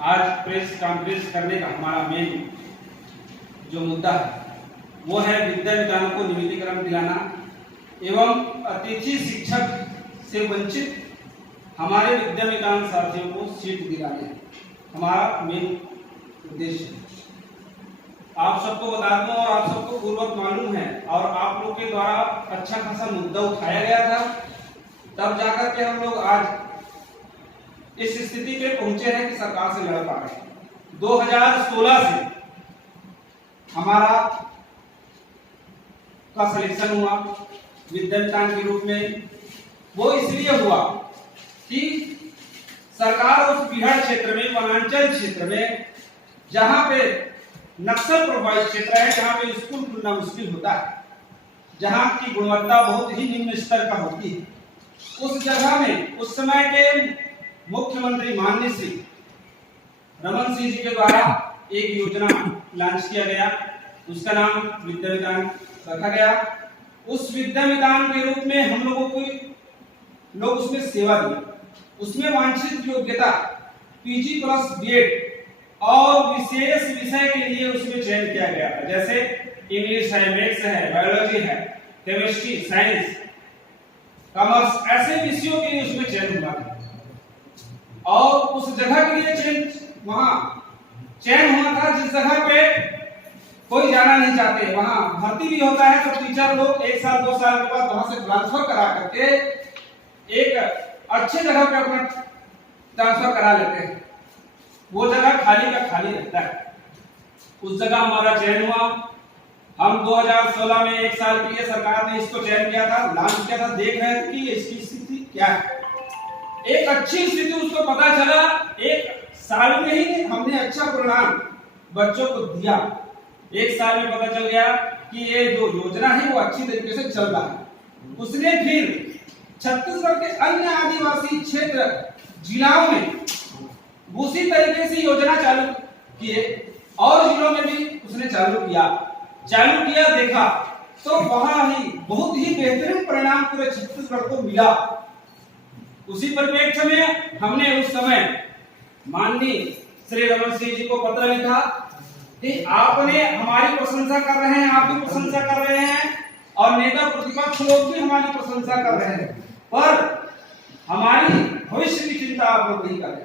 आज press conference करने का हमारा मेन जो मुद्दा है वो है विद्या विधानों को नियमितीकरण दिलाना एवं अतिथि शिक्षक से वंचित हमारे विद्या विधान साथियों को सीट दिलाने हमारा मेन उद्देश्य है। आप सबको बता दूं और आप सबको पूर्वक मालूम है और आप लोग के द्वारा अच्छा खासा मुद्दा उठाया गया था, तब जाकर के हम लोग आज इस स्थिति पे पहुंचे हैं कि सरकार से लड़ पा रहे हैं। 2016 से हमारा का सिलेक्शन हुआ विद्यावितान के रूप में। वो इसलिए हुआ कि सरकार उस बिहार क्षेत्र में, वनांचल क्षेत्र में, जहां पे नक्सल प्रभावित क्षेत्र है, जहां पे स्कूल खुलना मुश्किल होता है, जहां की गुणवत्ता बहुत ही निम्न स्तर का होती है, उस जगह में उस समय के मुख्यमंत्री माननीय श्री रमन सिंह जी के द्वारा एक योजना लॉन्च किया गया, उसका नाम विद्या विधान रखा गया। उस विद्या विधान के रूप में हम लोगों को लोग उसमें सेवा दी। उसमें वांछित योग्यता पीजी प्लस बीएड और विशेष विषय के लिए उसमें चयन किया गया था, जैसे इंग्लिश है, मैथ्स है, बायोलॉजी है, केमिस्ट्री, साइंस, कॉमर्स, ऐसे विषयों के लिए उसमें चयन हुआ था। और उस जगह के लिए चयन हुआ था जिस जगह पे कोई जाना नहीं चाहते, वहां भर्ती भी होता है, तो टीचर लोग 1 साल 2 साल के बाद वहां से ट्रांसफर करा करके एक अच्छे जगह पे अपना ट्रांसफर करा लेते हैं। वो जगह खाली का खाली रहता है। उस जगह हमारा चयन हुआ। हम 2016 में 1 साल के लिए सरकार ने इसको चयन किया था, लॉन्च किया था, देख रहे थे कि इसकी स्थिति क्या है। एक अच्छी स्थिति उसको पता चला, 1 साल में ही हमने अच्छा परिणाम बच्चों को दिया। 1 साल में पता चल गया कि ये जो योजना है वो अच्छी तरीके से चल रहा है। उसने फिर छत्तीसगढ़ के अन्य आदिवासी क्षेत्र जिलों में उसी तरीके से योजना चालू किए और जिलों में भी उसने चालू किया, देखा तो वहां ही बहुत ही बेहतरीन परिणाम पूरे छत्तीसगढ़ को मिला। उसी परिप्रेक्ष्य में हमने उस समय माननीय श्री रमन सिंह जी को पत्र लिखा कि आपने हमारी प्रशंसा कर रहे हैं, आप भी प्रशंसा कर रहे हैं और नेता प्रतिपक्ष लोग भी हमारी प्रशंसा कर रहे हैं, पर हमारी भविष्य की चिंता आप लोग नहीं कर रहे।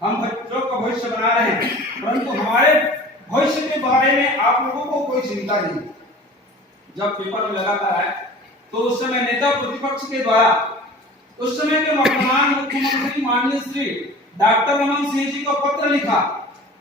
हम बच्चों का भविष्य बना रहे हैं, परंतु हमारे भविष्य के बारे में आप लोगों को कोई चिंता नहीं। जब पेपर में लगातार आए तो उस समय नेता प्रतिपक्ष के द्वारा उस समय के वर्तमान मुख्यमंत्री माननीय श्री डॉक्टर रमन सिंह जी को पत्र लिखा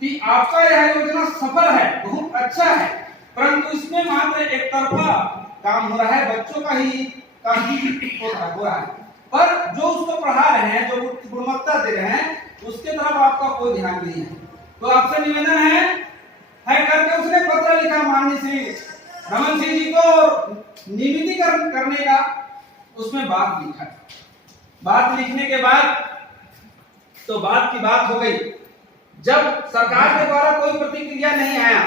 कि आपका यह योजना सफल है, बहुत अच्छा है, परंतु इसमें मात्र एक तरफा काम हो रहा है, बच्चों का ही हो रहा है, पर जो उसको पढ़ा रहे हैं, जो गुणवत्ता दे रहे हैं, उसके तरफ आपका कोई ध्यान नहीं है। तो आपसे निवेदन है करके उसने पत्र लिखा माननीय श्री रमन सिंह जी को नियमितीकरण करने का, उसमें बात लिखा। बात लिखने के बाद तो बात की बात हो गई। जब सरकार के द्वारा कोई प्रतिक्रिया नहीं आया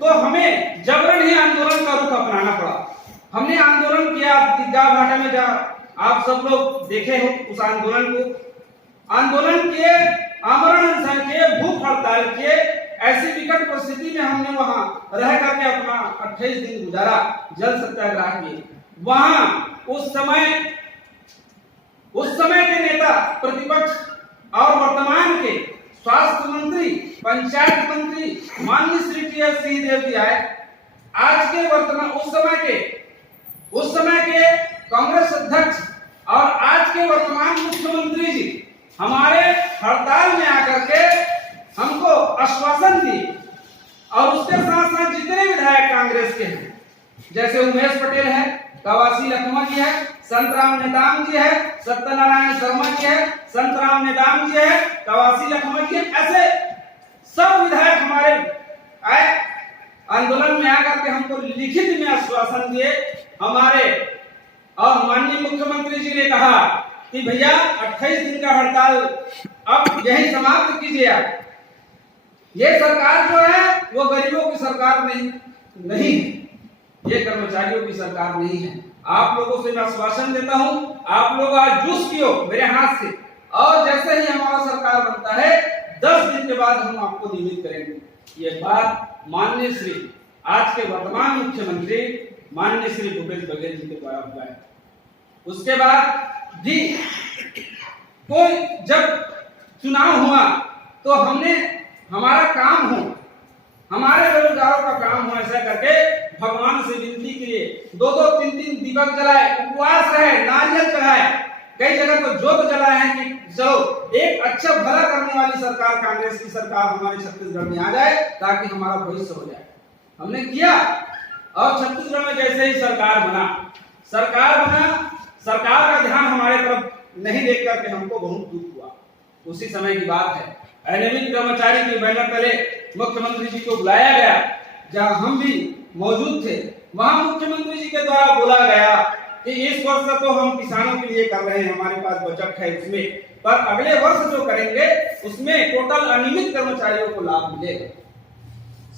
तो हमें जबरन ही आंदोलन का रुख अपनाना पड़ा। हमने आंदोलन किया गिद्दा भाटा में, जहाँ आप सब लोग देखे हो उस आंदोलन को। आंदोलन के, आमरण अनशन के, भूख हड़ताल के, ऐसी विकट परिस्थिति में हमने वहां रह करके अपना 28 दिन गुजारा, जल सत्याग्रह किए। वहां उस समय के नेता प्रतिपक्ष और वर्तमान के स्वास्थ्य मंत्री, पंचायत मंत्री माननीय श्री टी.एस. सिंहदेव जी आए। आज के वर्तमान उस समय के कांग्रेस अध्यक्ष और आज के वर्तमान मुख्यमंत्री जी हमारे हड़ताल में आकर के हमको आश्वासन दिए। और उसके साथ साथ जितने विधायक कांग्रेस के हैं, जैसे उमेश पटेल है, कवासी लखमा जी है, संतराम नेताम जी है, सत्यनारायण शर्मा जी है, संतराम नेताम जी है, कवासी लखमा जी है, ऐसे सब विधायक हमारे आए आंदोलन में आकर के हमको लिखित में आश्वासन दिए हमारे। और माननीय मुख्यमंत्री जी ने कहा कि भैया 28 दिन का हड़ताल अब यही समाप्त कीजिए। ये सरकार जो है वो गरीबों की सरकार नहीं है, ये कर्मचारियों की सरकार नहीं है। आप लोगों से मैं आश्वासन देता हूं, आप लोग आज जूस पियो मेरे हाथ से, और जैसे ही हमारा सरकार बनता है 10 दिन के बाद हम आपको नियमित करेंगे। ये बात माननीय श्री आज के वर्तमान मुख्यमंत्री माननीय श्री भूपेश बघेल जी के द्वारा हुआ है। उसके बाद भी कोई जब चुनाव हुआ तो हमने हमारा काम हो, हमारे बेरोजगारों का काम हो, ऐसा करके भगवान से विनती किए, 2-2 3-3 दीपक जलाए, उपवास रहे, नारियल चढ़ाए, कई जगह तो जोत जलाए हैं कि चलो एक अच्छा भला करने वाली सरकार, कांग्रेस की सरकार हमारे छत्तीसगढ़ में आ जाए ताकि हमारा भविष्य हो जाए। हमने किया और छत्तीसगढ़ में जैसे ही सरकार बना, सरकार का ध्यान हमारे तरफ नहीं देख करके हमको बहुत दुख हुआ। उसी समय की बात है, अनियमित कर्मचारी के बैनर तले मुख्यमंत्री जी को बुलाया गया, जहां हम भी मौजूद थे। वहां मुख्यमंत्री जी के द्वारा बोला गया कि इस वर्ष तो हम किसानों के लिए कर रहे हैं, हमारे पास बजट है उसमें, पर अगले वर्ष जो करेंगे उसमें टोटल अनियमित कर्मचारियों को लाभ मिलेगा।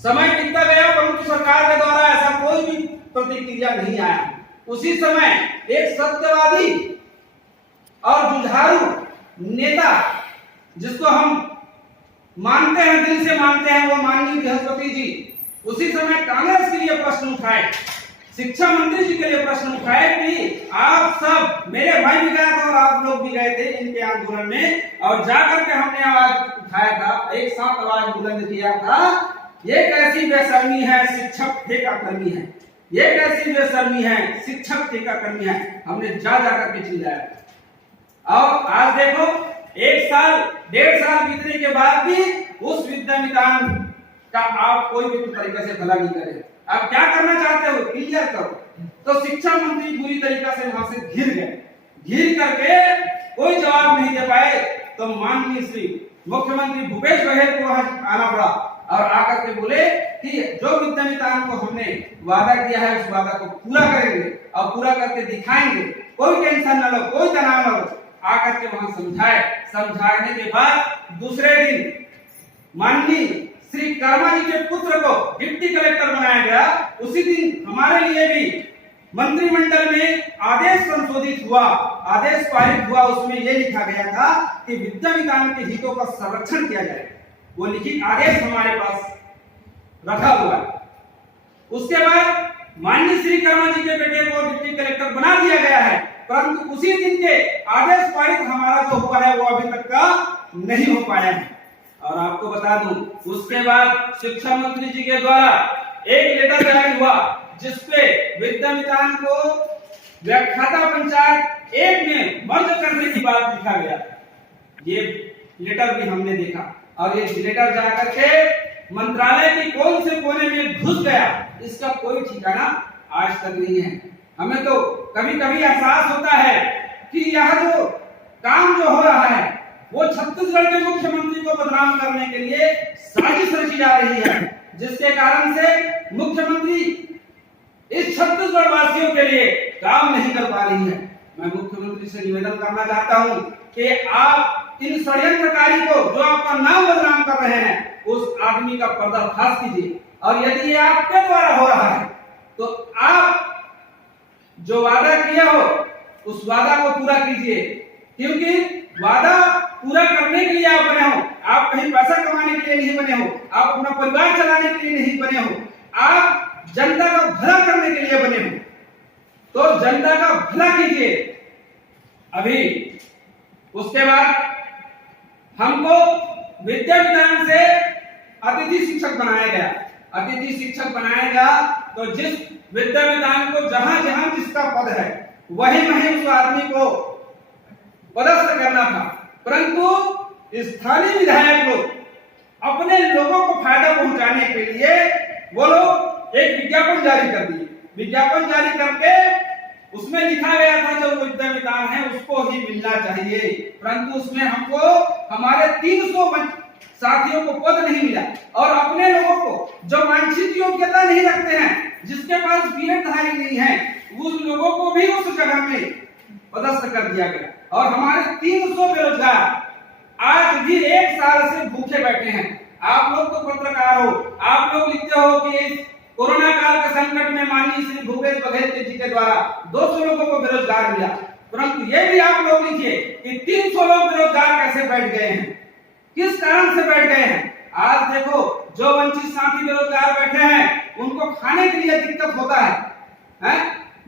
समय बीतता गया परंतु सरकार के द्वारा ऐसा कोई भी प्रतिक्रिया नहीं आया। उसी समय एक सत्यवादी और जुझारू नेता, जिसको हम मानते हैं, दिल से मानते हैं, वो माननीय बृहस्पति जी, उसी समय कांग्रेस के लिए प्रश्न उठाए, शिक्षा मंत्री जी के लिए प्रश्न उठाए कि आप सब, मेरे भाई भी गए थे और आप लोग भी गए थे इनके आंदोलन में, और जाकर के हमने आवाज उठाया था, एक साथ आवाज बुलंद किया था, ये कैसी बेशर्मी है, शिक्षक ठेकाकर्मी है, ये कैसी बेशर्मी है, शिक्षक ठेकाकर्मी है, हमने जा करके चिल्लाया। और आज देखो 1 साल 1.5 साल बीतने के बाद भी उस विद्यामितान का आप कोई भी तरीके से भला नहीं करे। आप क्या करना चाहते हो, क्लियर करो। तो शिक्षा मंत्री पूरी तरीके से वहां से घिर गए, घिर करके कोई जवाब नहीं दे पाए। तो माननीय श्री मुख्यमंत्री भूपेश बघेल को आना पड़ा और आकर के बोले कि जो विद्यामितान को हमने वादा किया है उस वादा को पूरा करेंगे और पूरा करके दिखाएंगे, कोई टेंशन न लो, कोई तनाव न लो। आकर के वहां समझाने के बाद दूसरे दिन माननीय श्री कर्मा जी के पुत्र को डिप्टी कलेक्टर बनाया गया। उसी दिन हमारे लिए भी मंत्रिमंडल में आदेश संशोधित हुआ, आदेश पारित हुआ। उसमें यह लिखा गया था कि विद्यामितान के हितों का संरक्षण किया जाए। वो लिखित आदेश हमारे पास रखा हुआ है। उसके बाद माननीय श्री कर्मा जी के बेटे को डिप्टी कलेक्टर बना दिया गया है, परंतु उसी दिन के आदेश पारित हमारा जो हुआ है वो अभी तक का नहीं हो पाया है। और आपको बता दूं, उसके बाद शिक्षा मंत्री जी के द्वारा एक लेटर जारी हुआ जिसपे विद्यामितान को व्याख्याता पंचायत 1 में मर्ज करने की बात लिखा गया। ये लेटर भी हमने देखा और ये लेटर जाकर के मंत्रालय की कौन से कोने में घुस गया, इसका कोई ठिकाना आज तक नहीं है। हमें तो कभी कभी एहसास होता है कि यह जो काम जो हो रहा है वो छत्तीसगढ़ के मुख्यमंत्री को बदनाम करने के लिए साजिश रची जा रही है, जिसके कारण से मुख्यमंत्री इस छत्तीसगढ़ वासियों के लिए काम नहीं कर पा रही है। मैं मुख्यमंत्री से निवेदन करना चाहता हूं कि आप इन षड्यंत्रकारी को, जो आपका नाम बदनाम कर रहे हैं, उस आदमी का पर्दाफाश कीजिए। और यदि ये आपके द्वारा हो रहा है तो आप जो वादा किया हो उस वादा को पूरा कीजिए, क्योंकि वादा पूरा करने के लिए आप बने हो। आप कहीं पैसा कमाने के लिए नहीं बने हो, आप अपना परिवार चलाने के लिए नहीं बने हो, आप जनता का भला करने के लिए बने हो। तो जनता का भला कीजिए। अभी उसके बाद हमको विद्यावितान से अतिथि शिक्षक बनाया गया। अतिथि शिक्षक बनाया गया तो जिस विद्यावितान को जहां जहां जिसका पद है वहीं उस आदमी को पदस्थ करना था, परंतु स्थानीय विधायक लोग अपने लोगों को फायदा पहुंचाने के लिए वो लोग एक विज्ञापन जारी कर दिए। विज्ञापन जारी करके उसमें लिखा गया था जो विद्यावितान है उसको ही मिलना चाहिए, परंतु उसमें हमको हमारे 300 साथियों को पद नहीं मिला और अपने लोगों को जो वांछित योग्यता नहीं रखते हैं, जिसके पास बीएड धारी नहीं है, उस लोगों को भी उस जगह में पदस्थ कर दिया गया। और हमारे 300 बेरोजगार आज भी 1 साल से भूखे बैठे हैं। आप लोग तो पत्रकार हो, आप लोग लिखते हो कि इस कोरोना काल के संकट में माननीय श्री भूपेश बघेल जी के द्वारा 200 लोगों को बेरोजगार मिला, परंतु ये भी आप लोग लिखिए कि 300 लोग बेरोजगार कैसे बैठ गए हैं, किस कारण से बैठ गए हैं? आज देखो, जो वंचित साथी बेरोजगार बैठे हैं उनको खाने के लिए दिक्कत होता है?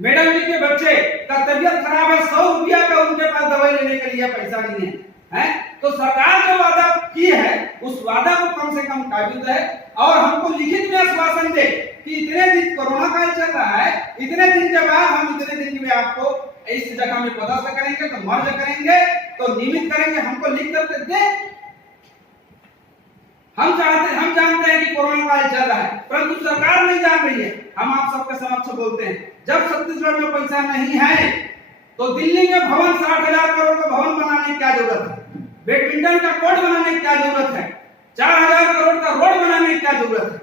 मैडम जी के बच्चे का तबीयत खराब है, 100 रुपया का उनके पास दवाई लेने के लिए पैसा नहीं है? तो सरकार जो वादा की है उस वादा को कम से कम काबिज है और हमको लिखित में आश्वासन दे कि इतने दिन कोरोना काल चल रहा है, इतने दिन के बाद हम इतने दिन में आपको इस जगह में पदस्थ करेंगे, तो मर्ज करेंगे, तो नियमित करेंगे, हमको लिख कर दे। हम जानते हैं कि कोरोना काल चल रहा है, परंतु सरकार नहीं जान रही है। हम आप सबके समक्ष बोलते हैं, जब छत्तीसगढ़ में पैसा नहीं है तो दिल्ली में भवन 60,000 करोड़ का भवन बनाने की क्या जरूरत है? बैडमिंटन का कोर्ट बनाने की क्या जरूरत है? 4,000 करोड़ का रोड बनाने की क्या जरूरत है?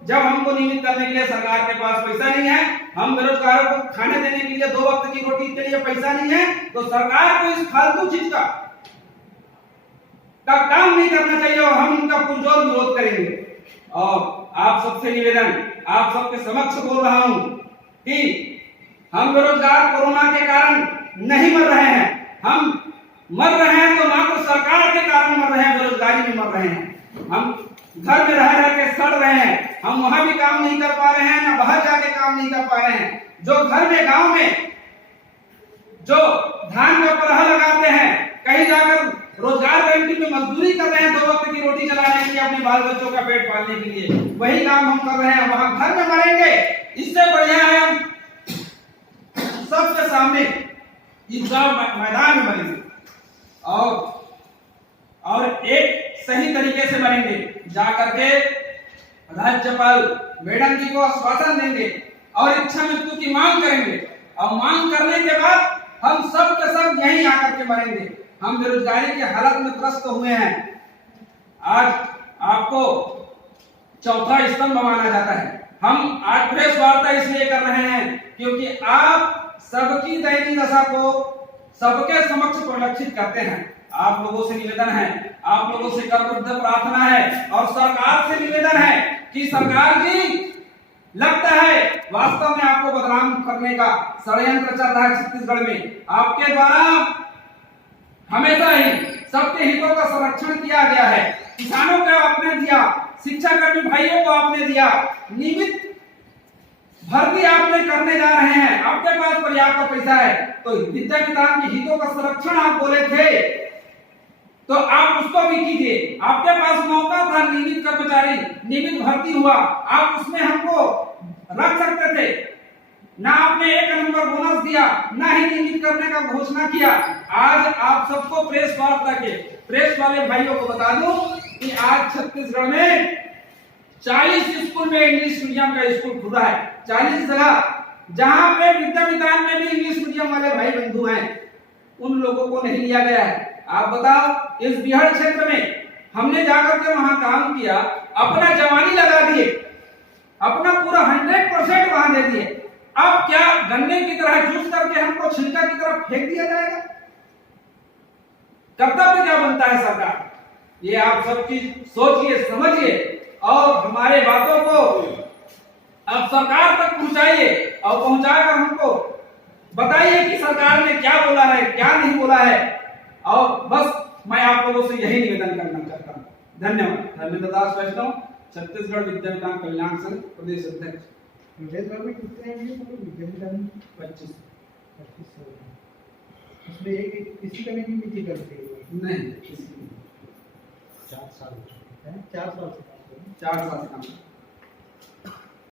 जब हमको नियमित करने के लिए सरकार के पास पैसा नहीं है, हम बेरोजगारों को खाने देने के लिए 2 वक्त की रोटी के लिए पैसा नहीं है, तो सरकार को इस फालतू चीज का काम नहीं करना चाहिए और हम उनका पुरजोर विरोध करेंगे। और आप सबसे निवेदन, आप सबके समक्ष बोल रहा हूं कि हम बेरोजगार कोरोना के कारण नहीं मर रहे हैं। हम मर रहे हैं तो मात्र सरकार के कारण मर रहे हैं, बेरोजगारी में मर रहे हैं। हम घर में रह के सड़ रहे हैं, हम वहां भी काम नहीं कर पा रहे हैं, ना बाहर जाके काम नहीं कर पा रहे हैं। जो घर में गांव में जो धान का परहा लगाते हैं, कहीं जाकर रोजगार गारंटी में मजदूरी कर रहे हैं 2 वक्त की रोटी चलाने के लिए, अपने बाल बच्चों का पेट पालने के लिए, वही काम हम कर रहे हैं। वहां घर में मरेंगे, इससे बढ़िया है हम सबके सामने ईदगाह मैदान में मरेंगे और एक सही तरीके से मरेंगे। जाकर के राज्यपाल मैडम जी को आश्वासन देंगे और इच्छा मृत्यु की मांग करेंगे और मांग करने के बाद हम सब के सब यहीं आकर के मरेंगे। हम बेरोजगारी की हालत में त्रस्त हुए हैं। आज आपको चौथा स्तंभ माना जाता है। हम आज प्रेस वार्ता इसलिए कर रहे हैं क्योंकि आप सबकी दयनीय दशा को सबके समक्ष परिलक्षित करते हैं। आप लोगों से निवेदन है, आप लोगों से करबद्ध प्रार्थना है और सरकार से निवेदन है कि सरकार जी, लगता है वास्तव में आपको बदनाम करने का षड्यंत्र चल रहा है छत्तीसगढ़ में। आपके द्वारा हमेशा ही सबके हितों का संरक्षण किया गया है। किसानों को आपने दिया, शिक्षाकर्मी भाइयों को आपने दिया, नियमित भर्ती आपने करने जा रहे हैं, आपके पास पर्याप्त पैसा है, तो विद्या विधान के हितों का संरक्षण आप बोले थे तो आप उसको भी कीजिए। आपके पास मौका था, नियमित कर्मचारी नियमित भर्ती हुआ, आप उसमें हमको रख सकते थे। ना आपने 1 नंबर बोनस दिया, ना ही नियमित करने का घोषणा किया। आज आप सबको प्रेस वार्ता के प्रेस वाले भाइयों को बता दूं कि आज छत्तीसगढ़ में 40 स्कूल में इंग्लिश मीडियम का स्कूल खुला है। 40 जगह जहां पे विद्या विधान में भी इंग्लिश मीडियम वाले भाई बंधु हैं, उन लोगों को नहीं लिया गया है। आप बताओ, इस बिहार क्षेत्र में हमने जाकर के वहां काम किया, अपना जवानी लगा दिए, अपना पूरा 100% वहां दे दिए। अब क्या गन्ने की तरह जूस करके हमको छिलका की तरफ फेंक दिया जाएगा? कर्तव्य क्या बनता है सरकार? ये आप सबकी सोचिए, समझिए और हमारे बातों को अब सरकार तक पहुंचाइए और पहुंचाकर हमको बताइए कि सरकार ने क्या बोला है, क्या नहीं बोला है। और बस मैं आप लोगों से यही निवेदन करना चाहता हूँ। धन्यवाद। धर्मेंद्र दास वैष्णव, छत्तीसगढ़ विद्या विधान कल्याण संघ प्रदेश अध्यक्ष। विद्या में कितने हैं विद्या विधान? 25। उसमें एक किसी का नहीं नीति करते नहीं, 4 साल 4 साल से 4 साल से काम